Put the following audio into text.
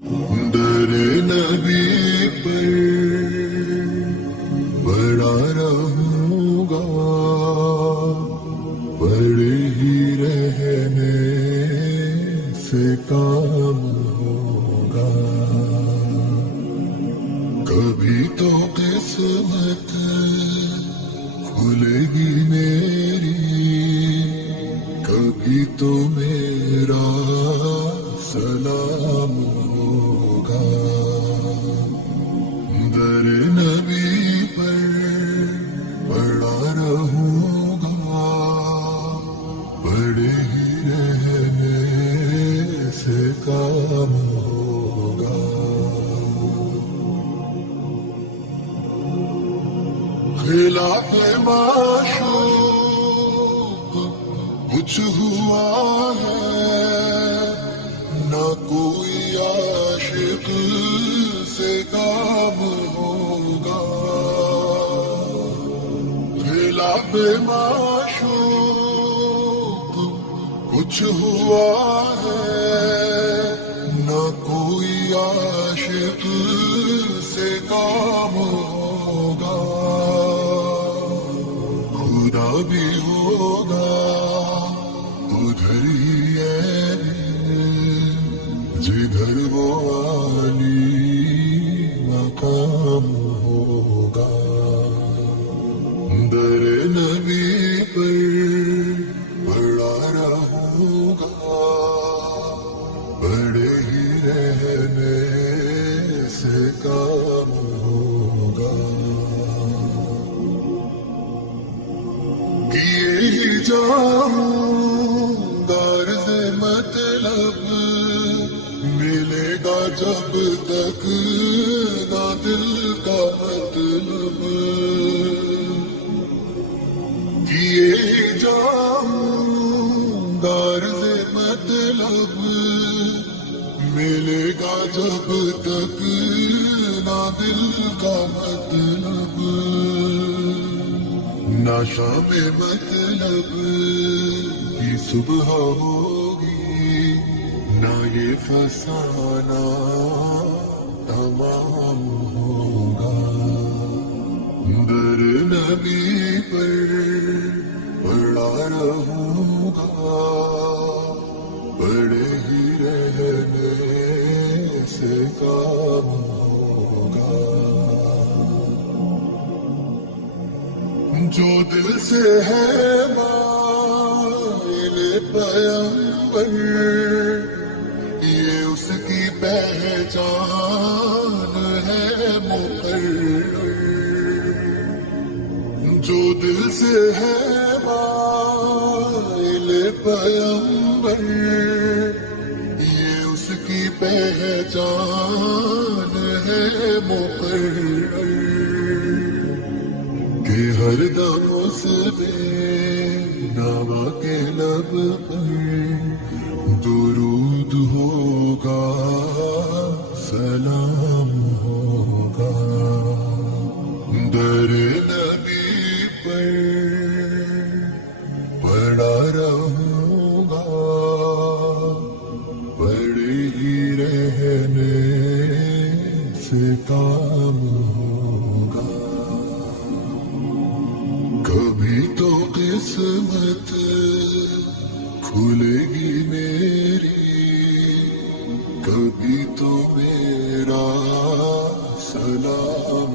در نبی پر بڑا رہوں گا، بڑے ہی رہنے سے کام ہوگا. کبھی تو قسمت کھلے گی میری، کبھی تو میرا سلام ہوگا. در نبی پر بڑا رہوں گا، بڑے ہی رہنے سے کام ہوگا. خلاف معشوق کچھ ہوا ہے، نہ کوئی عاشق سے کام ہوگا. خلاف معشوق کچھ ہوا ہے، نہ کوئی عاشق سے کام ہوگا. خدا بھی ہوگا ادھر ہی ہے جدھر وہ عالی مقام ہوگا. در نبی پر بڑا رہوں گا، بڑے ہی رہنے سے کام ہوگا. کیے ہی جاؤں غرض مطلب، ملے گا جب تک نہ دل کا مطلب. کیے ہی جاؤں غرض مطلب، ملے گا جب تک نہ دل کا مطلب. نہ شام مطلب کی صبح ہوگی، نہ یہ فسانہ تمام ہوگا. در نبی پر بڑا رہوں گا، بڑے ہی رہنے سے کام ہوگا. جو دل سے ہے مائل پیغمبر، یہ اس کی پہچان ہے مقرر. جو دل سے ہے مائل پیغمبر، یہ اس کی پہچان ہے مقرر. کہ ہر دم اس پہ نوا کے لب پر درود ہوگا، سلام ہوگا. در نبی پر بڑا رہوں گا، بڑے ہی رہنے سے کام ہوگا. کبھی تو قسمت کھلے گی میری، کبھی تو میرا سلام